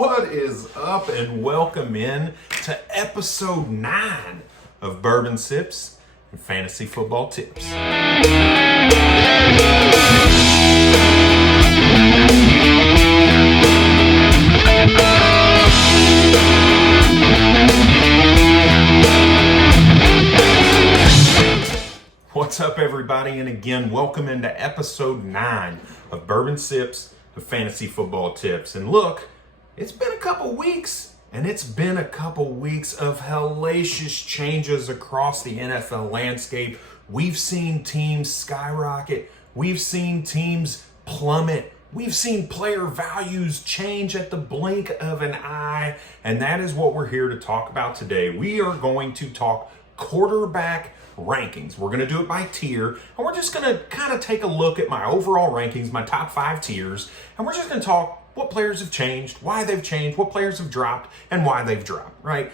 What is up, and welcome in to episode 9 of Bourbon Sips and Fantasy Football Tips. What's up, everybody, and again, welcome into episode 9 of Bourbon Sips and Fantasy Football Tips. And look, it's been a couple weeks, and it's been a couple weeks of hellacious changes across the NFL landscape. We've seen teams skyrocket. We've seen teams plummet. We've seen player values change at the blink of an eye, and that is what we're here to talk about today. We are going to talk quarterback rankings. We're going to do it by tier, and we're just going to kind of take a look at my overall rankings, my top 5 tiers, and we're just going to talk what players have changed, why they've changed, what players have dropped, and why they've dropped, right?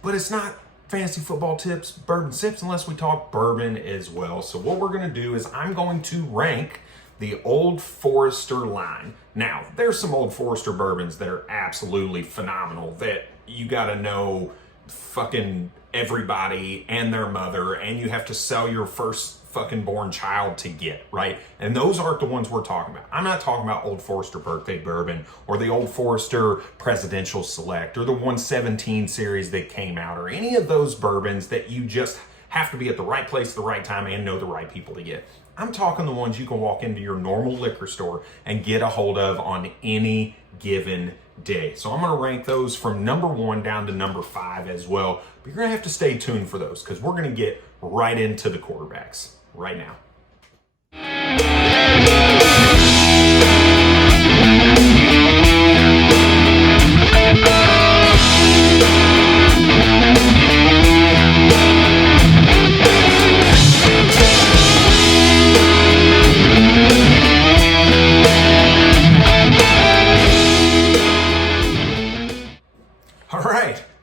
But it's not fantasy football tips, bourbon sips, unless we talk bourbon as well. So what we're going to do is I'm going to rank the Old Forester line. Now, there's some Old Forester bourbons that are absolutely phenomenal that you got to know fucking everybody and their mother, and you have to sell your first fucking born child to get, right? And those aren't the ones we're talking about. I'm not talking about Old Forester Birthday Bourbon or the Old Forester Presidential Select or the 117 series that came out or any of those bourbons that you just have to be at the right place at the right time and know the right people to get. I'm talking the ones you can walk into your normal liquor store and get a hold of on any given day. So I'm going to rank those from number 1 down to number 5 as well. But you're going to have to stay tuned for those because we're going to get right into the quarterbacks right now.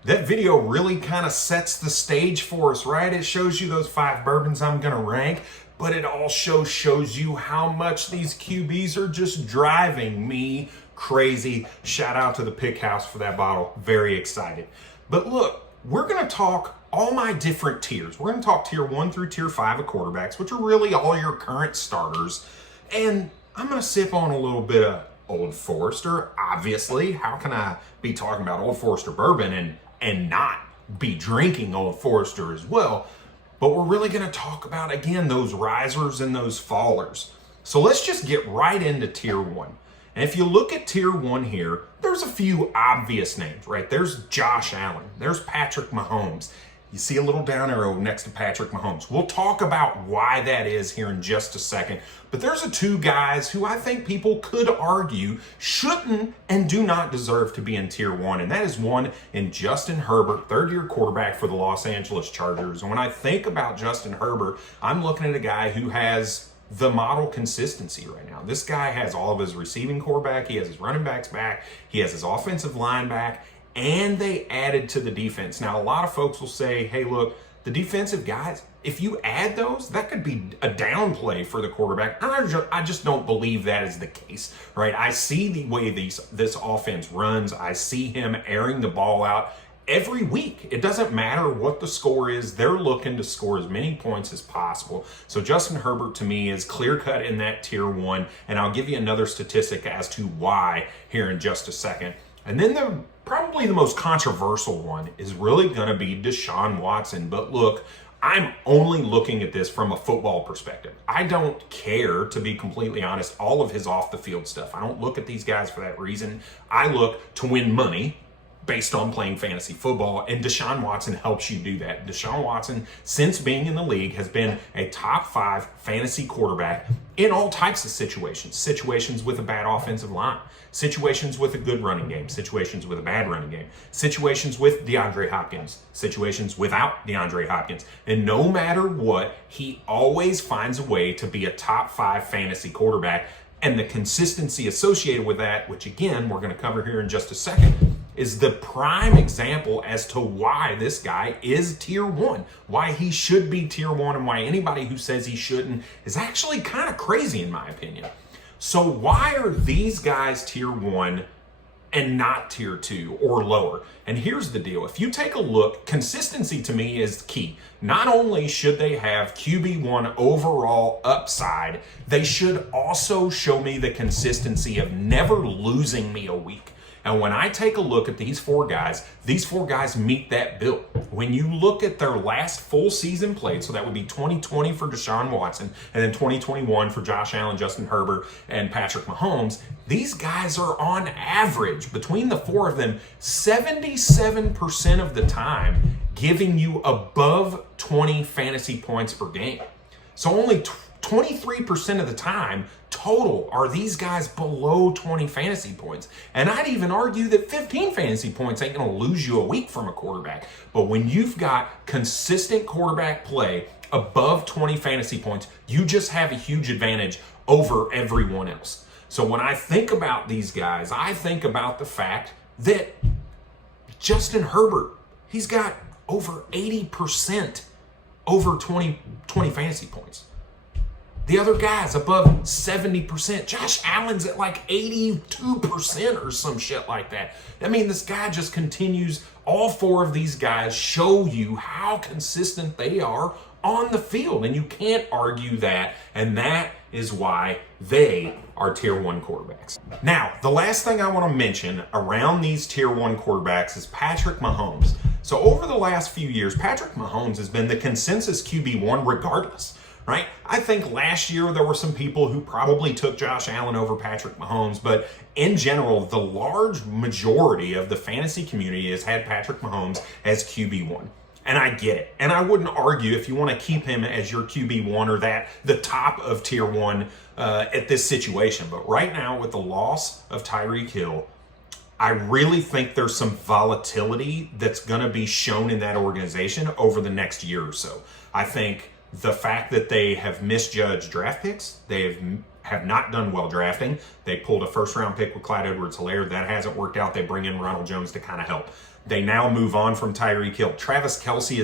That video really kind of sets the stage for us, right? It shows you those 5 bourbons I'm going to rank, but it also shows you how much these QBs are just driving me crazy. Shout out to the Pick House for that bottle. Very excited. But look, we're going to talk all my different tiers. We're going to talk tier 1 through tier 5 of quarterbacks, which are really all your current starters. And I'm going to sip on a little bit of Old Forester. Obviously, how can I be talking about Old Forester bourbon and not be drinking Old Forester as well? But we're really going to talk about, again, those risers and those fallers. So let's just get right into tier 1. And if you look at tier 1 here, there's a few obvious names, right? There's Josh Allen. There's Patrick Mahomes. You see a little down arrow next to Patrick Mahomes. We'll talk about why that is here in just a second. But there's 2 guys who I think people could argue shouldn't and do not deserve to be in tier 1. And that is one in Justin Herbert, third-year quarterback for the Los Angeles Chargers. And when I think about Justin Herbert, I'm looking at a guy who has the model consistency right now. This guy has all of his receiving core back. He has his running backs back. He has his offensive line back. And they added to the defense. Now, a lot of folks will say, hey, look, the defensive guys, if you add those, that could be a downplay for the quarterback. I just don't believe that is the case, right? I see the way this offense runs. I see him airing the ball out every week. It doesn't matter what the score is. They're looking to score as many points as possible. So Justin Herbert, to me, is clear-cut in that tier 1. And I'll give you another statistic as to why here in just a second. And then probably the most controversial one is really going to be Desean Watson. But look, I'm only looking at this from a football perspective. I don't care, to be completely honest, all of his off-the-field stuff. I don't look at these guys for that reason. I look to win money based on playing fantasy football, and Desean Watson helps you do that. Desean Watson, since being in the league, has been a top 5 fantasy quarterback in all types of situations. Situations with a bad offensive line, situations with a good running game, situations with a bad running game, situations with DeAndre Hopkins, situations without DeAndre Hopkins. And no matter what, he always finds a way to be a top 5 fantasy quarterback. And the consistency associated with that, which again, we're going to cover here in just a second, is the prime example as to why this guy is tier 1, why he should be tier 1, and why anybody who says he shouldn't is actually kind of crazy in my opinion. So why are these guys tier 1 and not tier 2 or lower. And here's the deal. If you take a look, consistency to me is key. Not only should they have QB1 overall upside, they should also show me the consistency of never losing me a week. And when I take a look at these four guys meet that bill. When you look at their last full season played, so that would be 2020 for Desean Watson, and then 2021 for Josh Allen, Justin Herbert, and Patrick Mahomes, these guys are on average, between the four of them, 77% of the time giving you above 20 fantasy points per game. So only 23% of the time total are these guys below 20 fantasy points. And I'd even argue that 15 fantasy points ain't going to lose you a week from a quarterback. But when you've got consistent quarterback play above 20 fantasy points, you just have a huge advantage over everyone else. So when I think about these guys, I think about the fact that Justin Herbert, he's got over 80% over 20 fantasy points. The other guys above 70%. Josh Allen's at like 82% or some shit like that. I mean, this guy just continues. All four of these guys show you how consistent they are on the field, and you can't argue that, and that is why they are tier 1 quarterbacks. Now, the last thing I want to mention around these tier 1 quarterbacks is Patrick Mahomes. So over the last few years, Patrick Mahomes has been the consensus QB1 regardless. Right? I think last year there were some people who probably took Josh Allen over Patrick Mahomes, but in general, the large majority of the fantasy community has had Patrick Mahomes as QB1. And I get it. And I wouldn't argue if you want to keep him as your QB1 or the top of tier 1 at this situation. But right now, with the loss of Tyreek Hill, I really think there's some volatility that's going to be shown in that organization over the next year or so. I think the fact that they have misjudged draft picks, they have not done well drafting. They pulled a first-round pick with Clyde Edwards-Helaire. That hasn't worked out. They bring in Ronald Jones to kind of help. They now move on from Tyreek Hill. Travis Kelce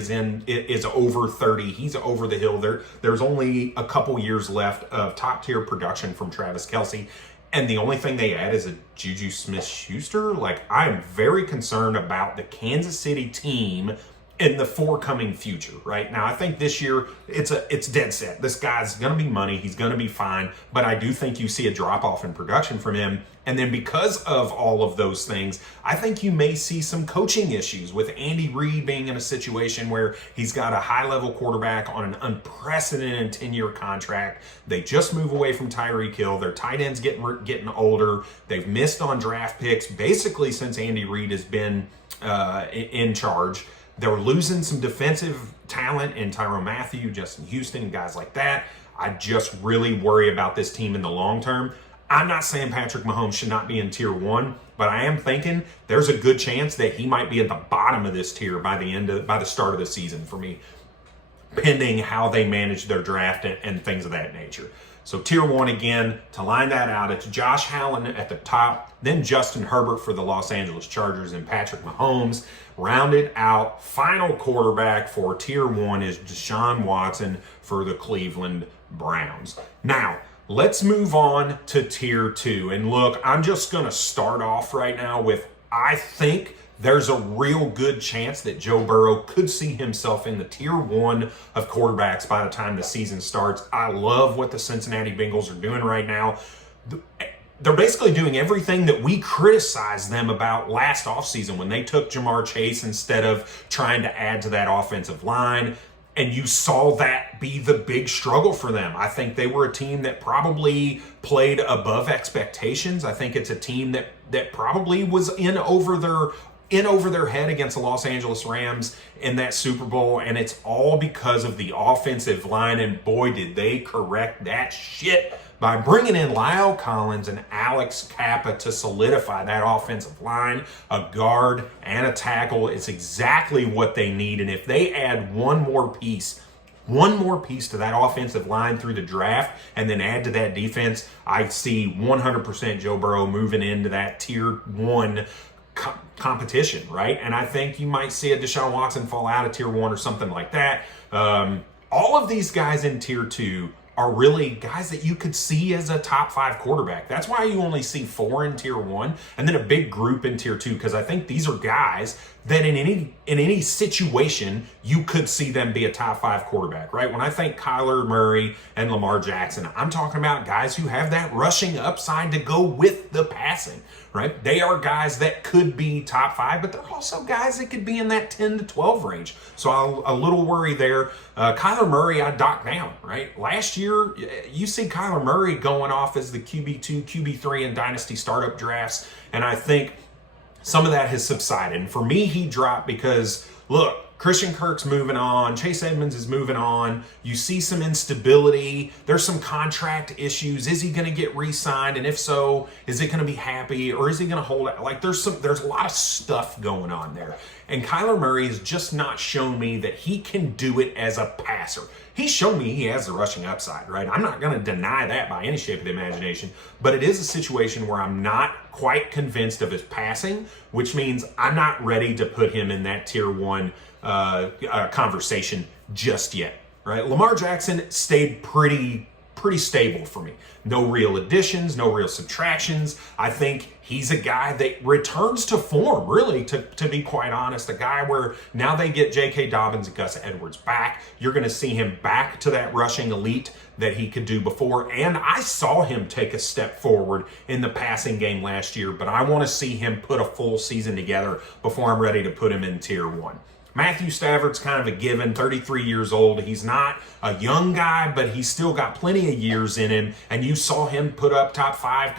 is over 30. He's over the hill. There's only a couple years left of top-tier production from Travis Kelce. And the only thing they add is a Juju Smith-Schuster. Like, I'm very concerned about the Kansas City team in the forthcoming future. Right now, I think this year it's dead set. This guy's going to be money. He's going to be fine. But I do think you see a drop off in production from him. And then because of all of those things, I think you may see some coaching issues with Andy Reid being in a situation where he's got a high-level quarterback on an unprecedented 10-year contract. They just move away from Tyreek Hill. Their tight ends getting older. They've missed on draft picks basically since Andy Reid has been in charge. They're losing some defensive talent in Tyrann Mathieu, Justin Houston, and guys like that. I just really worry about this team in the long term. I'm not saying Patrick Mahomes should not be in tier 1, but I am thinking there's a good chance that he might be at the bottom of this tier by the start of the season for me, pending how they manage their draft and things of that nature. So tier 1 again, to line that out, it's Josh Allen at the top, then Justin Herbert for the Los Angeles Chargers, and Patrick Mahomes. Rounded out, final quarterback for tier 1 is Desean Watson for the Cleveland Browns. Now, let's move on to tier 2. And look, I'm just going to start off right now with, I think there's a real good chance that Joe Burrow could see himself in the tier 1 of quarterbacks by the time the season starts. I love what the Cincinnati Bengals are doing right now. They're basically doing everything that we criticized them about last offseason when they took Jamar Chase instead of trying to add to that offensive line. And you saw that be the big struggle for them. I think they were a team that probably played above expectations. I think it's a team that probably was in over their head against the Los Angeles Rams in that Super Bowl, and it's all because of the offensive line, and boy, did they correct that shit by bringing in Lyle Collins and Alex Kappa to solidify that offensive line. A guard and a tackle is exactly what they need, and if they add one more piece to that offensive line through the draft and then add to that defense, I see 100% Joe Burrow moving into that tier 1 competition, right? And I think you might see a Deshaun Watson fall out of tier 1 or something like that. All of these guys in tier 2 are really guys that you could see as a top 5 quarterback. That's why you only see 4 in tier 1 and then a big group in tier 2, because I think these are guys that in any situation you could see them be a top 5 quarterback, right? When I think Kyler Murray and Lamar Jackson, I'm talking about guys who have that rushing upside to go with the passing, right? They are guys that could be top 5, but they're also guys that could be in that 10 to 12 range. So a little worry there. Kyler Murray, I docked down, right? Last year, you see Kyler Murray going off as the QB2, QB3 in dynasty startup drafts, and I think some of that has subsided. And for me, he dropped because, look, Christian Kirk's moving on. Chase Edmonds is moving on. You see some instability. There's some contract issues. Is he going to get re-signed? And if so, is it going to be happy, or is he going to hold it? Like there's a lot of stuff going on there. And Kyler Murray has just not shown me that he can do it as a passer. He's shown me he has the rushing upside, right? I'm not going to deny that by any shape of the imagination, but it is a situation where I'm not quite convinced of his passing, which means I'm not ready to put him in that tier 1 conversation just yet, right? Lamar Jackson stayed pretty stable for me. No real additions, no real subtractions. I think he's a guy that returns to form, really, to be quite honest. A guy where now they get J.K. Dobbins and Gus Edwards back. You're going to see him back to that rushing elite that he could do before. And I saw him take a step forward in the passing game last year, but I want to see him put a full season together before I'm ready to put him in tier 1. Matthew Stafford's kind of a given, 33 years old. He's not a young guy, but he's still got plenty of years in him. And you saw him put up top 5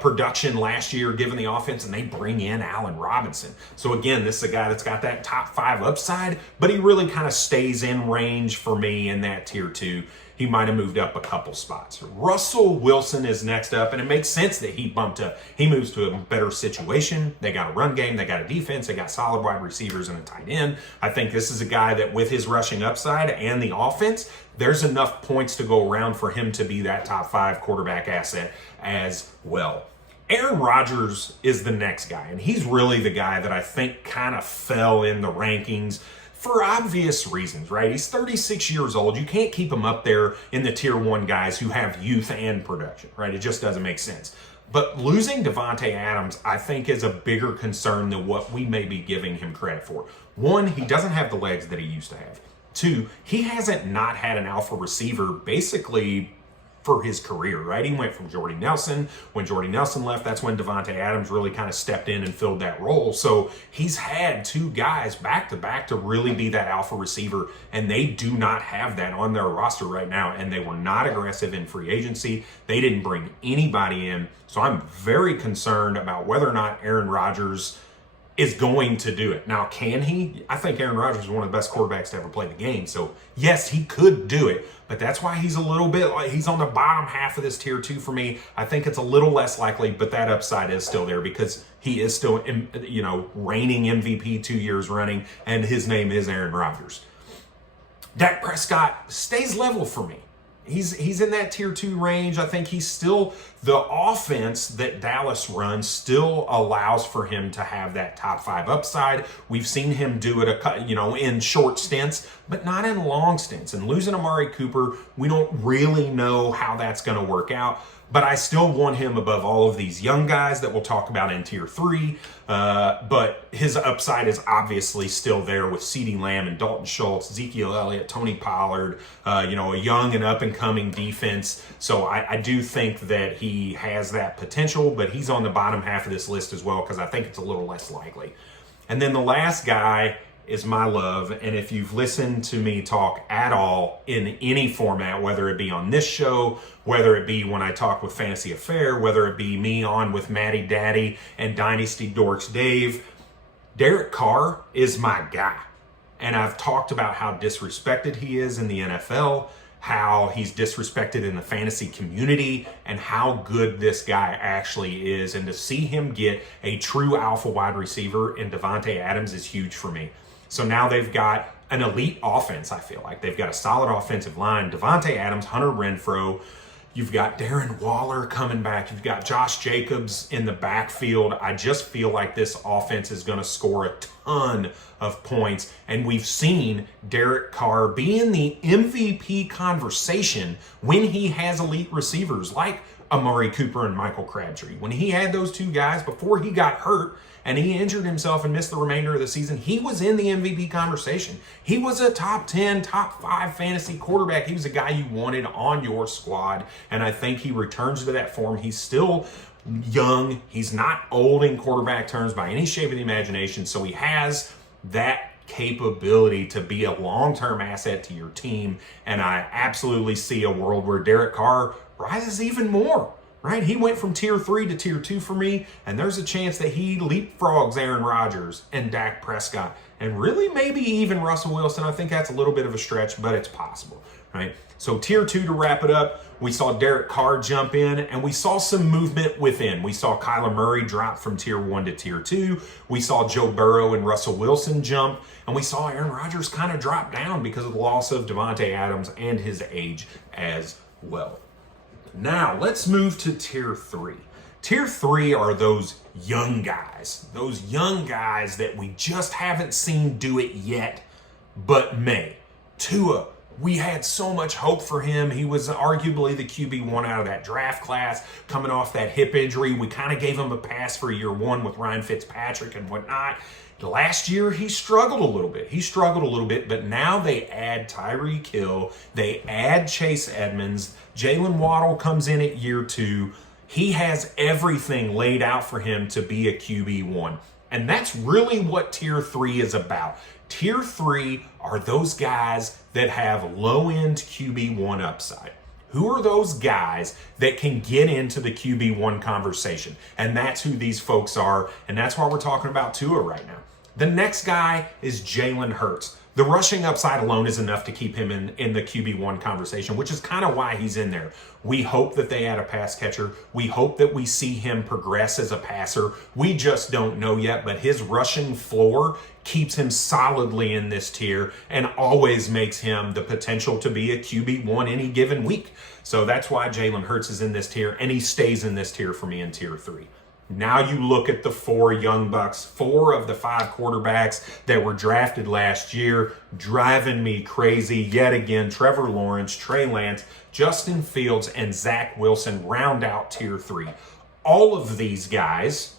production last year, given the offense, and they bring in Allen Robinson. So again, this is a guy that's got that top 5 upside, but he really kind of stays in range for me in that tier 2. He might have moved up a couple spots. Russell Wilson is next up, and it makes sense that he bumped up. He moves to a better situation. They got a run game. They got a defense. They got solid wide receivers and a tight end. I think this is a guy that with his rushing upside and the offense, there's enough points to go around for him to be that top 5 quarterback asset as well. Aaron Rodgers is the next guy, and he's really the guy that I think kind of fell in the rankings for obvious reasons, right? He's 36 years old. You can't keep him up there in the tier 1 guys who have youth and production, right? It just doesn't make sense. But losing Davante Adams, I think, is a bigger concern than what we may be giving him credit for. 1, he doesn't have the legs that he used to have. 2, he hasn't not had an alpha receiver basically for his career, right? He went from Jordy Nelson. When Jordy Nelson left, that's when Davante Adams really kind of stepped in and filled that role. So he's had 2 guys back to back to really be that alpha receiver, and they do not have that on their roster right now. And they were not aggressive in free agency. They didn't bring anybody in. So I'm very concerned about whether or not Aaron Rodgers is going to do it. Now, can he? I think Aaron Rodgers is one of the best quarterbacks to ever play the game. So yes, he could do it, but that's why he's a little bit like he's on the bottom half of this tier 2 for me. I think it's a little less likely, but that upside is still there because he is still, reigning MVP 2 years running, and his name is Aaron Rodgers. Dak Prescott stays level for me. He's in that tier 2 range. I think he's still, the offense that Dallas runs still allows for him to have that top 5 upside. We've seen him do it, in short stints, but not in long stints. And losing Amari Cooper, we don't really know how that's going to work out. But I still want him above all of these young guys that we'll talk about in tier 3. But his upside is obviously still there with CeeDee Lamb and Dalton Schultz, Ezekiel Elliott, Tony Pollard, a young and up-and-coming defense. So I do think that he has that potential, but he's on the bottom half of this list as well because I think it's a little less likely. And then the last guy is my love, and if you've listened to me talk at all in any format, whether it be on this show, whether it be when I talk with Fantasy Affair, whether it be me on with Matty Daddy and Dynasty Dorks Dave, Derek Carr is my guy. And I've talked about how disrespected he is in the NFL, how he's disrespected in the fantasy community, and how good this guy actually is. And to see him get a true alpha wide receiver in Davante Adams is huge for me. So now they've got an elite offense, I feel like. They've got a solid offensive line. Davante Adams, Hunter Renfrow. You've got Darren Waller coming back. You've got Josh Jacobs in the backfield. I just feel like this offense is going to score a ton of points. And we've seen Derek Carr be in the MVP conversation when he has elite receivers like Amari Cooper and Michael Crabtree. When he had those two guys before he got hurt and he injured himself and missed the remainder of the season, he was in the MVP conversation. He was a top 10, top 5 fantasy quarterback. He was a guy you wanted on your squad, and I think he returns to that form. He's still young. He's not old in quarterback terms by any shape of the imagination, so he has that capability to be a long-term asset to your team, and I absolutely see a world where Derek Carr rises even more, right? He went from tier 3 to tier 2 for me, and there's a chance that he leapfrogs Aaron Rodgers and Dak Prescott, and really maybe even Russell Wilson. I think that's a little bit of a stretch, but it's possible, right? So tier 2 to wrap it up, we saw Derek Carr jump in, and we saw some movement within. We saw Kyler Murray drop from tier 1 to tier 2. We saw Joe Burrow and Russell Wilson jump, and we saw Aaron Rodgers kind of drop down because of the loss of Devontae Adams and his age as well. Now, let's move to tier 3. Tier 3 are those young guys that we just haven't seen do it yet, but may. Tua, we had so much hope for him. He was arguably the QB1 out of that draft class, coming off that hip injury. We kind of gave him a pass for year 1 with Ryan Fitzpatrick and whatnot. Last year, he struggled a little bit. But now they add Tyreek Hill. They add Chase Edmonds. Jalen Waddle comes in at year 2. He has everything laid out for him to be a QB1. And that's really what tier 3 is about. Tier 3 are those guys that have low-end QB1 upside. Who are those guys that can get into the QB1 conversation? And that's who these folks are, and that's why we're talking about Tua right now. The next guy is Jalen Hurts. The rushing upside alone is enough to keep him in the QB1 conversation, which is kind of why he's in there. We hope that they add a pass catcher. We hope that we see him progress as a passer. We just don't know yet, but his rushing floor keeps him solidly in this tier and always makes him the potential to be a QB1 any given week. So that's why Jalen Hurts is in this tier, and he stays in this tier for me in tier 3. Now you look at the 4 young bucks, 4 of the 5 quarterbacks that were drafted last year, driving me crazy yet again. Trevor Lawrence, Trey Lance, Justin Fields, and Zach Wilson round out tier 3. All of these guys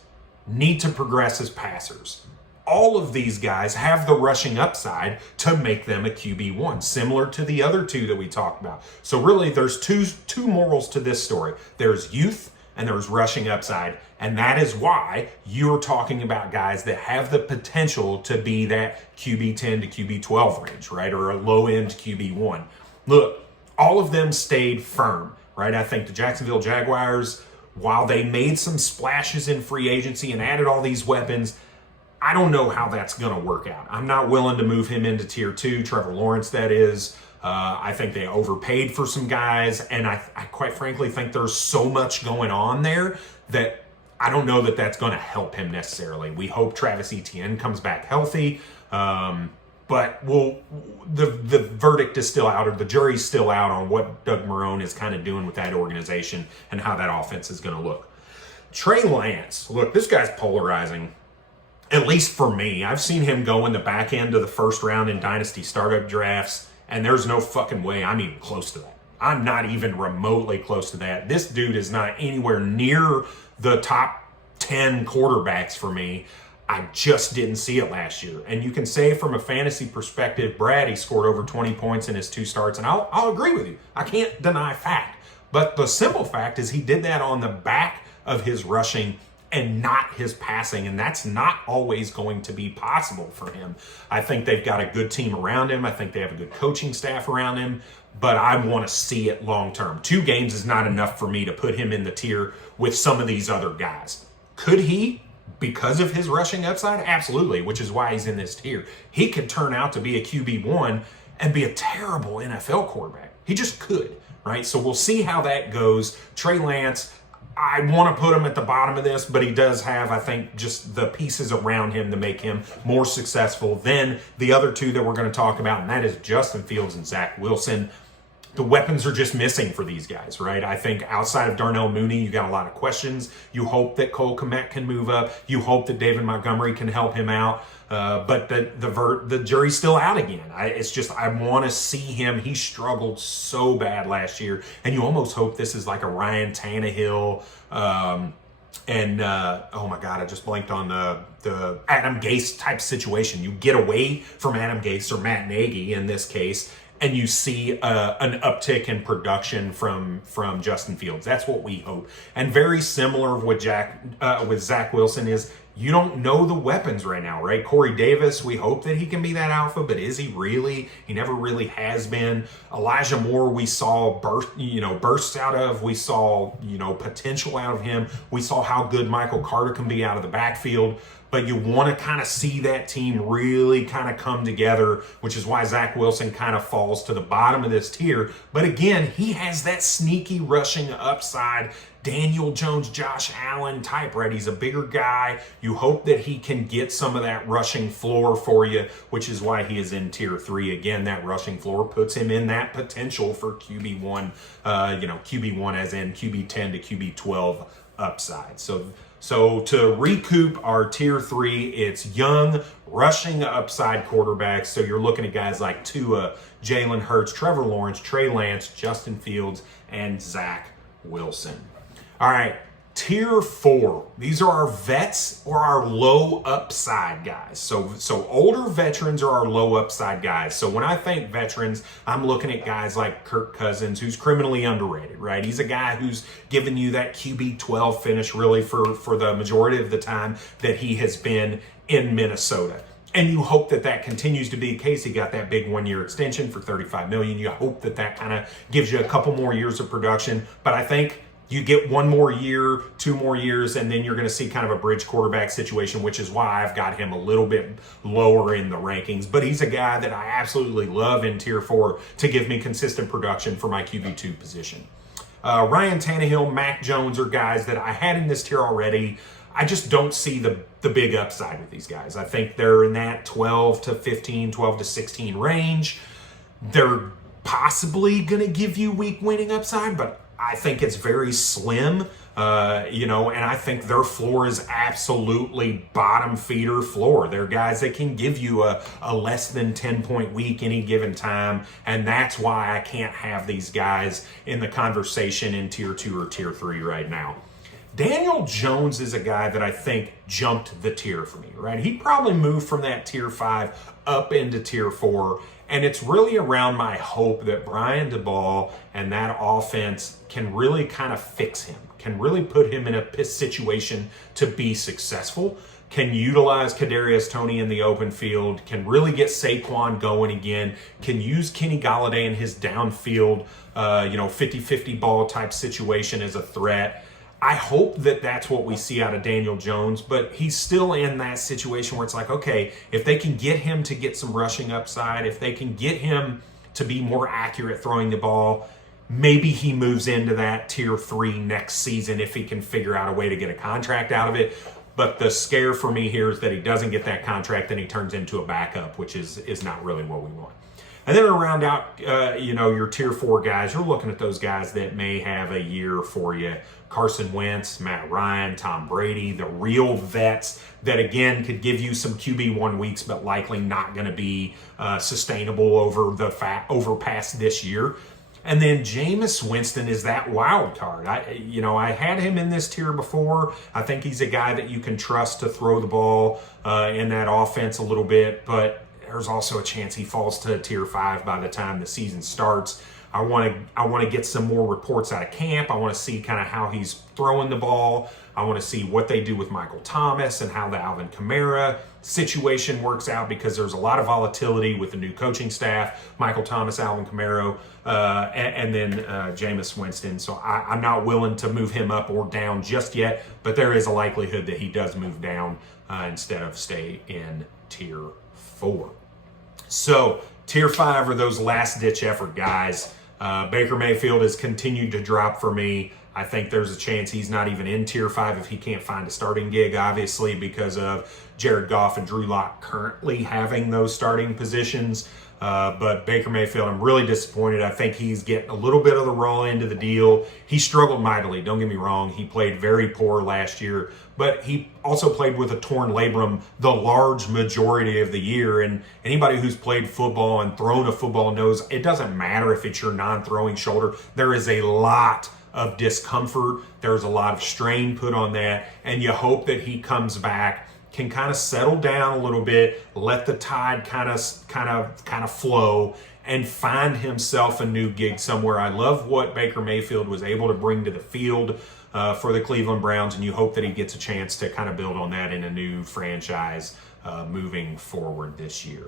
need to progress as passers. All of these guys have the rushing upside to make them a QB1, similar to the other 2 that we talked about. So really, there's two morals to this story. There's youth and there's rushing upside. And that is why you're talking about guys that have the potential to be that QB10 to QB12 range, right? Or a low-end QB1. Look, all of them stayed firm, right? I think the Jacksonville Jaguars, while they made some splashes in free agency and added all these weapons, I don't know how that's going to work out. I'm not willing to move him into tier 2, Trevor Lawrence, that is. I think they overpaid for some guys, and I quite frankly think there's so much going on there that I don't know that that's going to help him necessarily. We hope Travis Etienne comes back healthy, but the verdict is still out, or the jury's still out on what Doug Marrone is kind of doing with that organization and how that offense is going to look. Trey Lance, look, this guy's polarizing. At least for me. I've seen him go in the back end of the first round in dynasty startup drafts, and there's no fucking way I'm even close to that. I'm not even remotely close to that. This dude is not anywhere near the top 10 quarterbacks for me. I just didn't see it last year. And you can say from a fantasy perspective, Brad, he scored over 20 points in his 2 starts, and I'll agree with you. I can't deny fact. But the simple fact is he did that on the back of his rushing and not his passing, and that's not always going to be possible for him. I think they've got a good team around him. I think they have a good coaching staff around him, but I want to see it long term. 2 games is not enough for me to put him in the tier with some of these other guys. Could he, because of his rushing upside? Absolutely, which is why he's in this tier. He could turn out to be a QB1 and be a terrible NFL quarterback. He just could, right? So we'll see how that goes. Trey Lance, I want to put him at the bottom of this, but he does have, I think, just the pieces around him to make him more successful than the other 2 that we're going to talk about, and that is Justin Fields and Zach Wilson. the weapons are just missing for these guys, right? I think outside of Darnell Mooney, you got a lot of questions. You hope that Cole Kmet can move up. You hope that David Montgomery can help him out. But the jury's still out again. I want to see him. He struggled so bad last year, and you almost hope this is like a Ryan Tannehill. Oh my God, I just blanked on the Adam Gase type situation. You get away from Adam Gase or Matt Nagy in this case, and you see an uptick in production from Justin Fields. That's what we hope. And very similar with Zach Wilson is you don't know the weapons right now, right? Corey Davis, we hope that he can be that alpha, but is he really? He never really has been. Elijah Moore, we saw bursts out of. We saw, potential out of him. We saw how good Michael Carter can be out of the backfield. But you want to kind of see that team really kind of come together, which is why Zach Wilson kind of falls to the bottom of this tier. But again, he has that sneaky rushing upside, Daniel Jones, Josh Allen type, right? He's a bigger guy. You hope that he can get some of that rushing floor for you, which is why he is in tier 3. Again, that rushing floor puts him in that potential for QB1, QB1 as in QB10 to QB12 upside. So to recoup our tier 3, it's young, rushing upside quarterbacks. So you're looking at guys like Tua, Jalen Hurts, Trevor Lawrence, Trey Lance, Justin Fields, and Zach Wilson. All right, tier 4. These are our vets or our low upside guys. So older veterans are our low upside guys. So when I think veterans, I'm looking at guys like Kirk Cousins, who's criminally underrated, right? He's a guy who's given you that QB 12 finish really for the majority of the time that he has been in Minnesota. And you hope that continues to be the case. He got that big 1-year extension for $35 million. You hope that kind of gives you a couple more years of production. But I think you get 1 more year, 2 more years, and then you're going to see kind of a bridge quarterback situation, which is why I've got him a little bit lower in the rankings. But he's a guy that I absolutely love in tier 4 to give me consistent production for my QB2 position. Ryan Tannehill, Mac Jones are guys that I had in this tier already. I just don't see the big upside with these guys. I think they're in that 12 to 15, 12 to 16 range. They're possibly going to give you weak winning upside, but I think it's very slim, and I think their floor is absolutely bottom feeder floor. They're guys that can give you a less than 10-point week any given time, and that's why I can't have these guys in the conversation in tier 2 or tier 3 right now. Daniel Jones is a guy that I think jumped the tier for me, right? He probably moved from that tier 5 up into tier 4. And it's really around my hope that Brian DeBall and that offense can really kind of fix him, can really put him in a situation to be successful, can utilize Kadarius Toney in the open field, can really get Saquon going again, can use Kenny Golladay in his downfield, 50-50 ball type situation as a threat. I hope that that's what we see out of Daniel Jones, but he's still in that situation where it's like, okay, if they can get him to get some rushing upside, if they can get him to be more accurate throwing the ball, maybe he moves into that tier 3 next season if he can figure out a way to get a contract out of it. But the scare for me here is that he doesn't get that contract and he turns into a backup, which is not really what we want. And then to round out, your tier 4 guys, you're looking at those guys that may have a year for you. Carson Wentz, Matt Ryan, Tom Brady, the real vets that, again, could give you some QB1 weeks, but likely not going to be sustainable over past this year. And then Jameis Winston is that wild card. I had him in this tier before. I think he's a guy that you can trust to throw the ball in that offense a little bit, but there's also a chance he falls to tier 5 by the time the season starts. I want to get some more reports out of camp. I want to see kind of how he's throwing the ball. I want to see what they do with Michael Thomas and how the Alvin Kamara situation works out, because there's a lot of volatility with the new coaching staff, Michael Thomas, Alvin Kamara, and then Jameis Winston. So I'm not willing to move him up or down just yet, but there is a likelihood that he does move down instead of stay in tier 4. So tier 5 are those last-ditch effort guys. Baker Mayfield has continued to drop for me. I think there's a chance he's not even in tier 5 if he can't find a starting gig, obviously, because of Jared Goff and Drew Locke currently having those starting positions. But Baker Mayfield, I'm really disappointed. I think he's getting a little bit of the raw end of the deal. He struggled mightily, don't get me wrong. He played very poor last year, but he also played with a torn labrum the large majority of the year. And anybody who's played football and thrown a football knows it doesn't matter if it's your non-throwing shoulder. There is a lot of discomfort. There's a lot of strain put on that. And you hope that he comes back, can kind of settle down a little bit, let the tide kind of flow, and find himself a new gig somewhere. I love what Baker Mayfield was able to bring to the field for the Cleveland Browns, and you hope that he gets a chance to kind of build on that in a new franchise moving forward this year.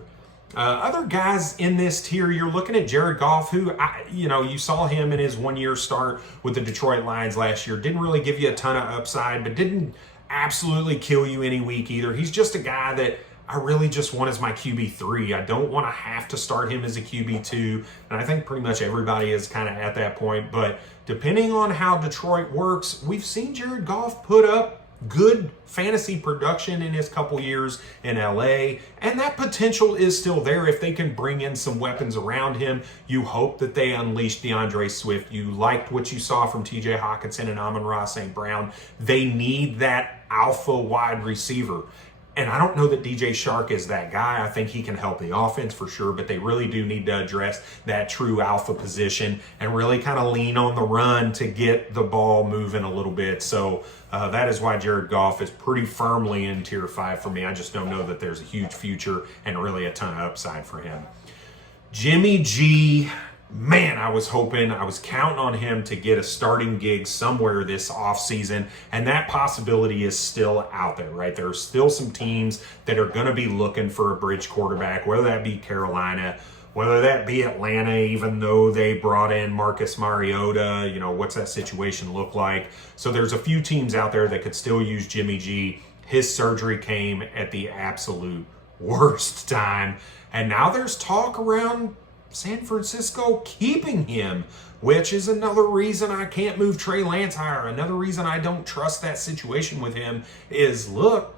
Other guys in this tier, you're looking at Jared Goff, who, you saw him in his one-year start with the Detroit Lions last year. Didn't really give you a ton of upside, but didn't absolutely kill you any week either. He's just a guy that I really just want as my QB3. I don't want to have to start him as a QB2, and I think pretty much everybody is kind of at that point. But depending on how Detroit works, we've seen Jared Goff put up good fantasy production in his couple years in LA, and that potential is still there if they can bring in some weapons around him. You hope that they unleash DeAndre Swift. You liked what you saw from TJ Hawkinson and Amon-Ra St. Brown. They need that alpha wide receiver. And I don't know that DJ Shark is that guy. I think he can help the offense for sure, but they really do need to address that true alpha position and really kind of lean on the run to get the ball moving a little bit. So that is why Jared Goff is pretty firmly in tier 5 for me. I just don't know that there's a huge future and really a ton of upside for him. Jimmy G, man, I was counting on him to get a starting gig somewhere this offseason, and that possibility is still out there, right? There are still some teams that are going to be looking for a bridge quarterback, whether that be Carolina, whether that be Atlanta, even though they brought in Marcus Mariota. What's that situation look like? So there's a few teams out there that could still use Jimmy G. His surgery came at the absolute worst time, and now there's talk around San Francisco keeping him, which is another reason I can't move Trey Lance higher. Another reason I don't trust that situation with him is, look,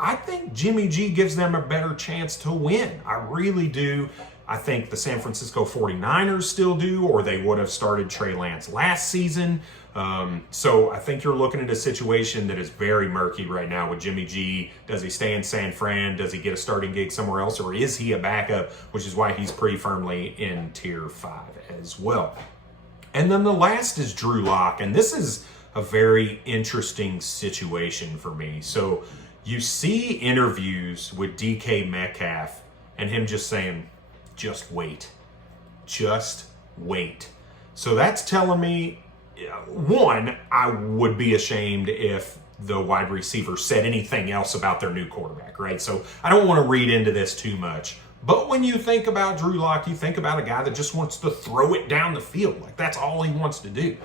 I think Jimmy G gives them a better chance to win. I really do. I think the San Francisco 49ers still do, or they would have started Trey Lance last season. So I think you're looking at a situation that is very murky right now with Jimmy G. Does he stay in San Fran? Does he get a starting gig somewhere else? Or is he a backup, which is why he's pretty firmly in tier 5 as well. And then the last is Drew Locke. And this is a very interesting situation for me. So you see interviews with DK Metcalf and him just saying, just wait. Just wait. So that's telling me, one, I would be ashamed if the wide receiver said anything else about their new quarterback, right? So I don't want to read into this too much. But when you think about Drew Locke, you think about a guy that just wants to throw it down the field. Like, that's all he wants to do.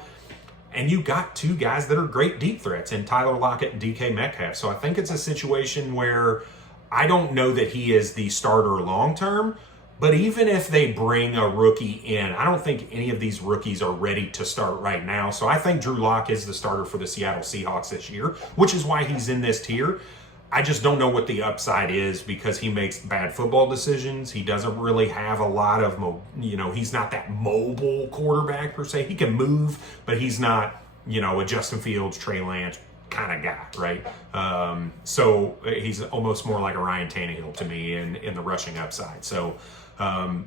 And you got two guys that are great deep threats in Tyler Lockett and DK Metcalf. So I think it's a situation where I don't know that he is the starter long-term, but even if they bring a rookie in, I don't think any of these rookies are ready to start right now. So I think Drew Locke is the starter for the Seattle Seahawks this year, which is why he's in this tier. I just don't know what the upside is because he makes bad football decisions. He doesn't really have a lot of, he's not that mobile quarterback per se. He can move, but he's not, a Justin Fields, Trey Lance kind of guy, right? So he's almost more like a Ryan Tannehill to me in the rushing upside. So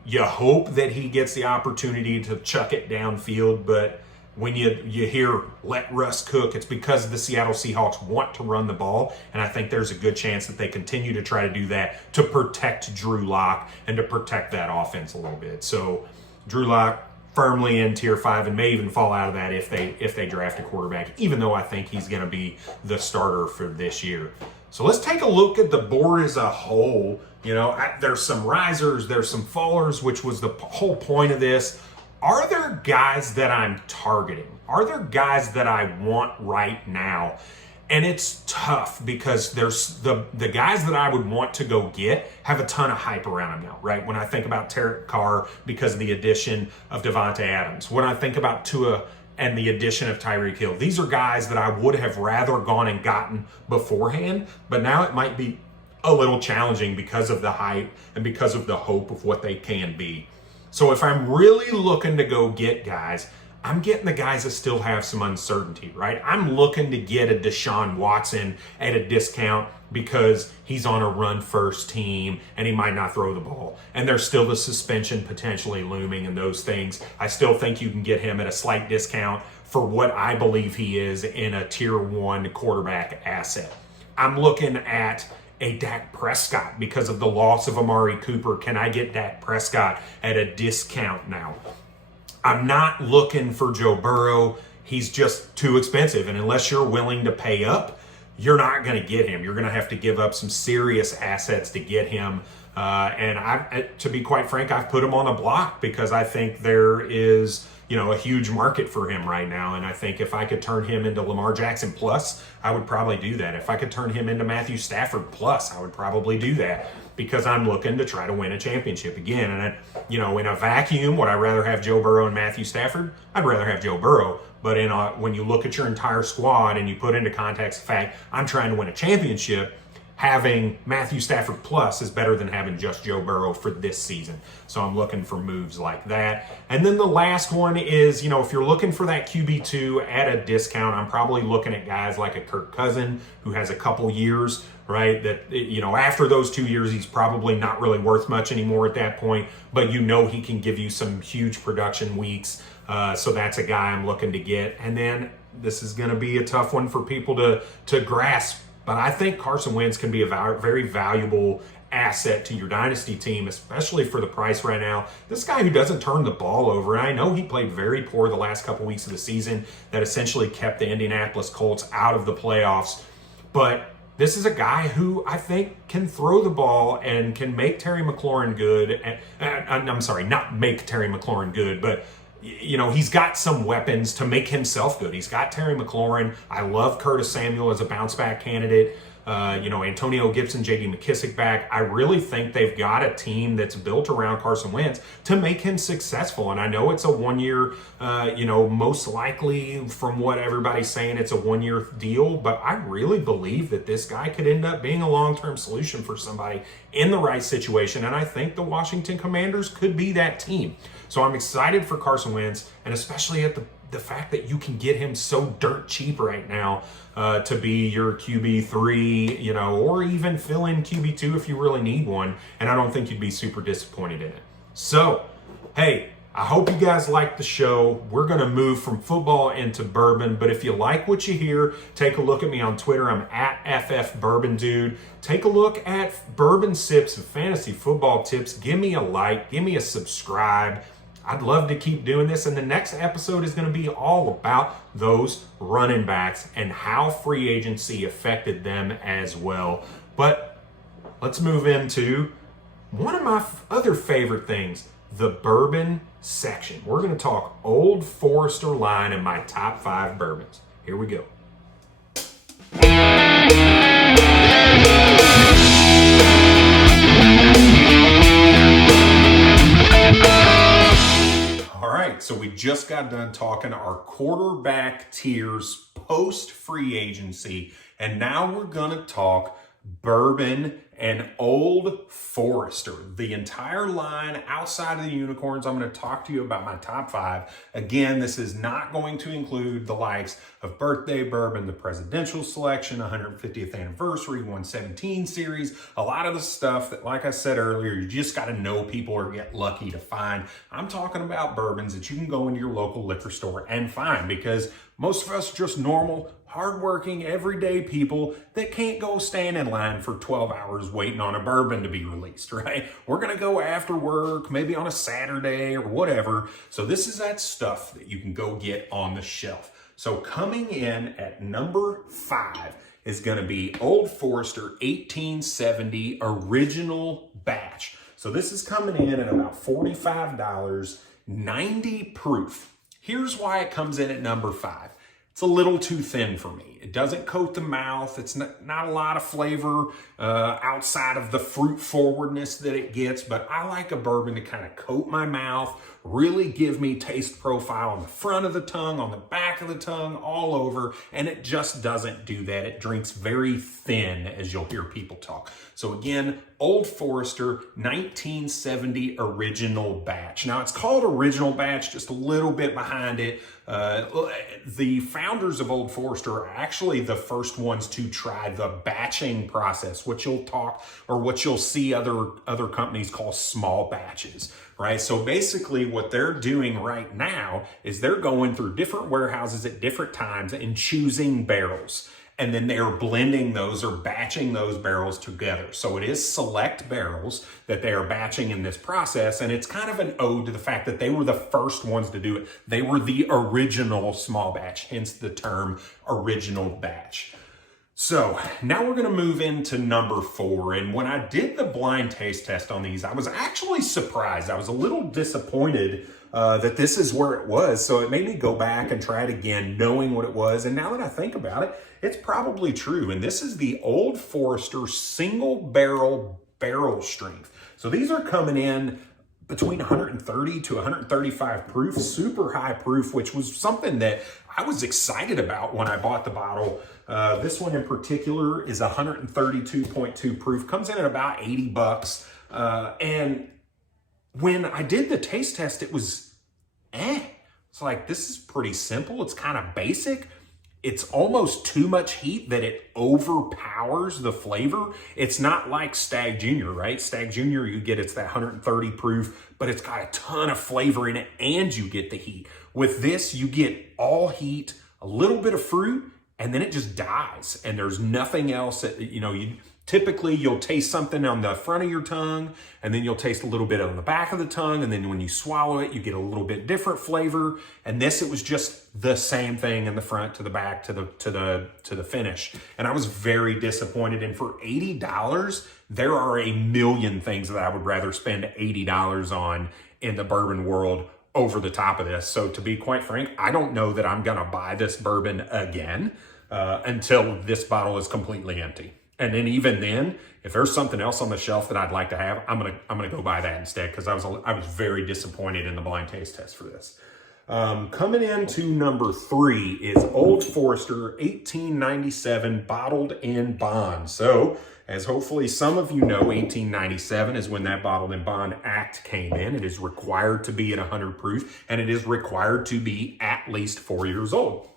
you hope that he gets the opportunity to chuck it downfield, but when you hear let Russ cook, it's because the Seattle Seahawks want to run the ball, and I think there's a good chance that they continue to try to do that to protect Drew Locke and to protect that offense a little bit. So Drew Locke firmly in tier 5 and may even fall out of that if they draft a quarterback, even though I think he's going to be the starter for this year. So let's take a look at the board as a whole. There's some risers, there's some fallers, which was the whole point of this. Are there guys that I'm targeting? Are there guys that I want right now? And it's tough because there's the guys that I would want to go get have a ton of hype around them now, right? When I think about Carr because of the addition of Devontae Adams, when I think about Tua and the addition of Tyreek Hill, these are guys that I would have rather gone and gotten beforehand, but now it might be a little challenging because of the hype and because of the hope of what they can be. So if I'm really looking to go get guys, I'm getting the guys that still have some uncertainty, right? I'm looking to get a Desean Watson at a discount because he's on a run-first team and he might not throw the ball. And there's still the suspension potentially looming and those things. I still think you can get him at a slight discount for what I believe he is in a tier 1 quarterback asset. I'm looking at a Dak Prescott because of the loss of Amari Cooper. Can I get Dak Prescott at a discount now? I'm not looking for Joe Burrow. He's just too expensive. And unless you're willing to pay up, you're not going to get him. You're going to have to give up some serious assets to get him. And to be quite frank, I've put him on a block because I think there is, a huge market for him right now. And I think if I could turn him into Lamar Jackson plus, I would probably do that. If I could turn him into Matthew Stafford plus, I would probably do that because I'm looking to try to win a championship again. And, in a vacuum, would I rather have Joe Burrow and Matthew Stafford? I'd rather have Joe Burrow. But when you look at your entire squad and you put into context the fact I'm trying to win a championship, having Matthew Stafford plus is better than having just Joe Burrow for this season. So I'm looking for moves like that. And then the last one is, if you're looking for that QB2 at a discount, I'm probably looking at guys like a Kirk Cousins who has a couple years, right? That, after those 2 years, he's probably not really worth much anymore at that point, but he can give you some huge production weeks. So that's a guy I'm looking to get. And then this is going to be a tough one for people to grasp. But I think Carson Wentz can be a very valuable asset to your dynasty team, especially for the price right now. This guy who doesn't turn the ball over, and I know he played very poor the last couple weeks of the season that essentially kept the Indianapolis Colts out of the playoffs. But this is a guy who I think can throw the ball and can make Terry McLaurin good. I'm sorry, not make Terry McLaurin good, but he's got some weapons to make himself good. He's got Terry McLaurin. I love Curtis Samuel as a bounce back candidate. Antonio Gibson, J.D. McKissic back. I really think they've got a team that's built around Carson Wentz to make him successful. And I know it's a 1 year, most likely from what everybody's saying, it's a 1 year deal. But I really believe that this guy could end up being a long-term solution for somebody in the right situation. And I think the Washington Commanders could be that team. So I'm excited for Carson Wentz, and especially at the fact that you can get him so dirt cheap right now to be your QB3, or even fill in QB2 if you really need one. And I don't think you'd be super disappointed in it. So, hey, I hope you guys like the show. We're going to move from football into bourbon. But if you like what you hear, take a look at me on Twitter. I'm at FFBourbonDude. Take a look at Bourbon Sips and Fantasy Football Tips. Give me a like. Give me a subscribe. I'd love to keep doing this. And the next episode is going to be all about those running backs and how free agency affected them as well. But let's move into one of my other favorite things, the bourbon section. We're going to talk Old Forester line and my top 5 bourbons. Here we go. So we just got done talking our quarterback tiers post free agency, and now we're going to talk bourbon and Old Forester. The entire line outside of the unicorns, I'm going to talk to you about my top 5. Again, this is not going to include the likes of Birthday Bourbon, the Presidential Selection, 150th Anniversary, 117 series, a lot of the stuff that, like I said earlier, you just got to know people or get lucky to find. I'm talking about bourbons that you can go into your local liquor store and find, because most of us are just normal, hardworking, everyday people that can't go stand in line for 12 hours waiting on a bourbon to be released, right? We're going to go after work, maybe on a Saturday or whatever. So this is that stuff that you can go get on the shelf. So coming in at number 5 is going to be Old Forester 1870 Original Batch. So this is coming in at about $45, 90 proof. Here's why it comes in at number 5. It's a little too thin for me. It doesn't coat the mouth. It's not a lot of flavor outside of the fruit forwardness that it gets, but I like a bourbon to kind of coat my mouth, really give me taste profile on the front of the tongue, on the back of the tongue, all over, and it just doesn't do that. It drinks very thin, as you'll hear people talk. So again, Old Forester 1970 original batch. Now it's called original batch, just a little bit behind it. The founders of Old Forester are actually the first ones to try the batching process, what you'll see other companies call small batches, right? So basically what they're doing right now is they're going through different warehouses at different times and choosing barrels. And then they're blending those or batching those barrels together. So it is select barrels that they are batching in this process. And it's kind of an ode to the fact that they were the first ones to do it. They were the original small batch, hence the term original batch. So now we're going to move into number 4. And when I did the blind taste test on these, I was actually surprised. I was a little disappointed that this is where it was. So it made me go back and try it again, knowing what it was. And now that I think about it, it's probably true. And this is the Old Forester single barrel strength. So these are coming in between 130 to 135 proof, super high proof, which was something that I was excited about when I bought the bottle. This one in particular is 132.2 proof, comes in at about 80 bucks. And when I did the taste test, it was It's like, this is pretty simple. It's kind of basic. It's almost too much heat that it overpowers the flavor. It's not like Stag Junior, right? Stag Junior, you get it's that 130 proof, but it's got a ton of flavor in it and you get the heat. With this, you get all heat, a little bit of fruit, and then it just dies. And there's nothing else that, typically you'll taste something on the front of your tongue, and then you'll taste a little bit on the back of the tongue, and then when you swallow it, you get a little bit different flavor. And this, it was just the same thing in the front to the back to the finish. And I was very disappointed. And for $80, there are a million things that I would rather spend $80 on in the bourbon world over the top of this. So to be quite frank, I don't know that I'm gonna buy this bourbon again until this bottle is completely empty. And then even then, if there's something else on the shelf that I'd like to have, I'm gonna go buy that instead, because I was very disappointed in the blind taste test for this. Coming into number 3 is Old Forester 1897 bottled in bond. So, as hopefully some of you know, 1897 is when that bottled in bond act came in. It is required to be at 100 proof, and it is required to be at least 4 years old.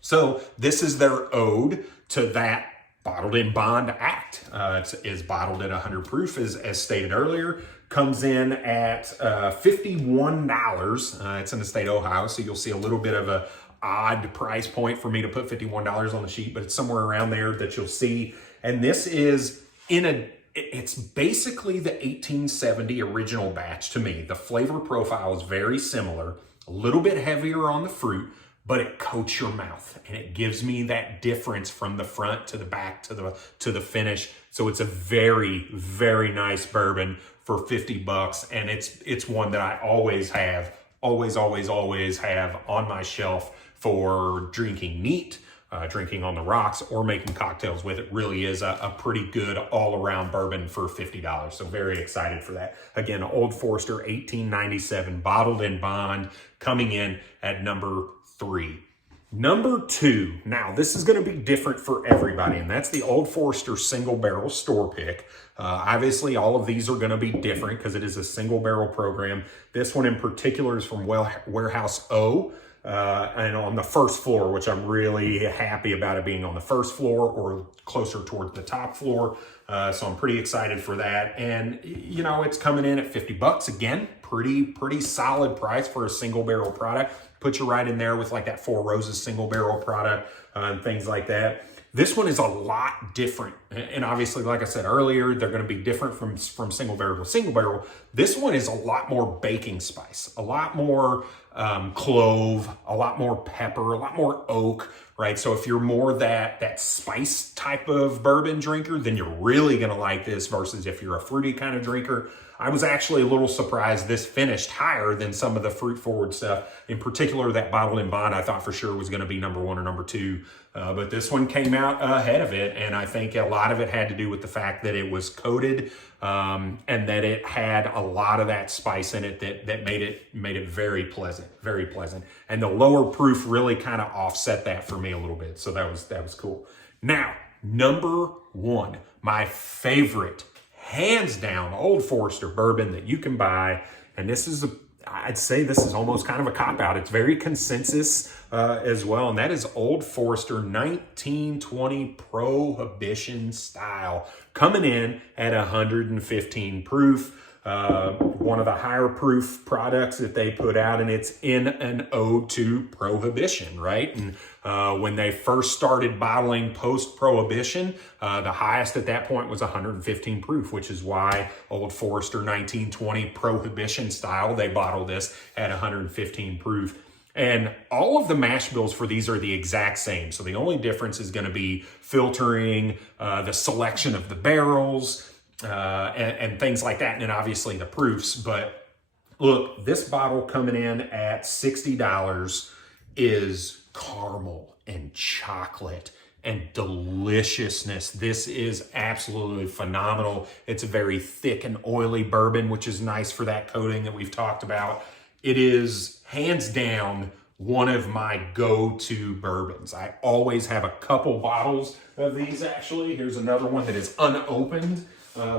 So this is their ode to that bottled in bond act. It is bottled at 100 proof, as stated earlier. Comes in at $51. It's in the state of Ohio, so you'll see a little bit of a odd price point for me to put $51 on the sheet, but it's somewhere around there that you'll see. And this is it's basically the 1870 original batch to me. The flavor profile is very similar, a little bit heavier on the fruit, but it coats your mouth and it gives me that difference from the front to the back to the finish. So it's a very, very nice bourbon for 50 bucks. And it's one that I always have on my shelf for drinking neat, drinking on the rocks, or making cocktails with. It really is a pretty good all-around bourbon for $50. So very excited for that. Again, Old Forester 1897 bottled in bond, coming in at number 3. Number 2, now this is going to be different for everybody, and that's the Old Forester single barrel store pick. Obviously, all of these are going to be different because it is a single barrel program. This one in particular is from Warehouse O, and on the first floor, which I'm really happy about it being on the first floor or closer towards the top floor. So I'm pretty excited for that. And it's coming in at 50 bucks again, pretty solid price for a single barrel product. Put you right in there with like that Four Roses single barrel product and things like that. This one is a lot different. And obviously, like I said earlier, they're going to be different from single barrel to single barrel. This one is a lot more baking spice, a lot more clove, a lot more pepper, a lot more oak, right? So if you're more that spice type of bourbon drinker, then you're really going to like this, versus if you're a fruity kind of drinker. I was actually a little surprised this finished higher than some of the fruit forward stuff. In particular, that bottled in bond, I thought for sure was going to be number 1 or number 2. But this one came out ahead of it, and I think a lot of it had to do with the fact that it was coated and that it had a lot of that spice in it that made it very pleasant, very pleasant. And the lower proof really kind of offset that for me a little bit, so that was cool. Now, number one, my favorite, hands down, Old Forester bourbon that you can buy, and I'd say this is almost kind of a cop-out. It's very consensus as well, and that is Old Forester 1920 Prohibition style, coming in at 115 proof. One of the higher proof products that they put out, and it's in an ode to Prohibition, right? And when they first started bottling post-Prohibition, the highest at that point was 115 proof, which is why Old Forester 1920 Prohibition style, they bottled this at 115 proof. And all of the mash bills for these are the exact same. So the only difference is going to be filtering, the selection of the barrels, and things like that, and then obviously the proofs. But look, this bottle coming in at $60 is caramel and chocolate and deliciousness. This is absolutely phenomenal. It's a very thick and oily bourbon, which is nice for that coating that we've talked about. It is hands down one of my go-to bourbons. I always have a couple bottles of these, actually. Here's another one that is unopened.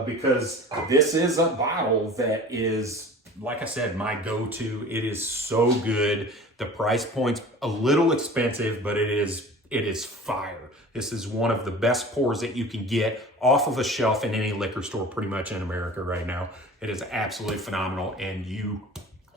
Because this is a bottle that is, like I said, my go-to. It is so good. The price point's a little expensive, but it is fire. This is one of the best pours that you can get off of a shelf in any liquor store pretty much in America right now. It is absolutely phenomenal, and you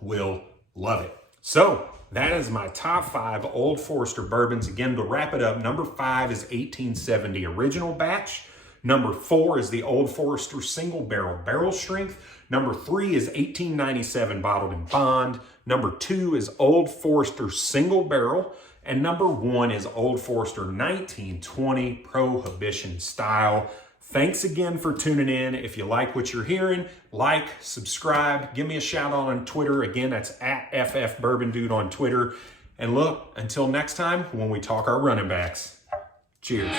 will love it. So that is my top 5 Old Forester bourbons. Again, to wrap it up, number 5 is 1870 Original Batch. Number 4 is the Old Forester Single Barrel Strength. Number 3 is 1897 Bottled in Bond. Number 2 is Old Forester Single Barrel. And number 1 is Old Forester 1920 Prohibition Style. Thanks again for tuning in. If you like what you're hearing, like, subscribe, give me a shout out on Twitter. Again, that's at FF Bourbon Dude on Twitter. And look, until next time, when we talk our running backs, cheers.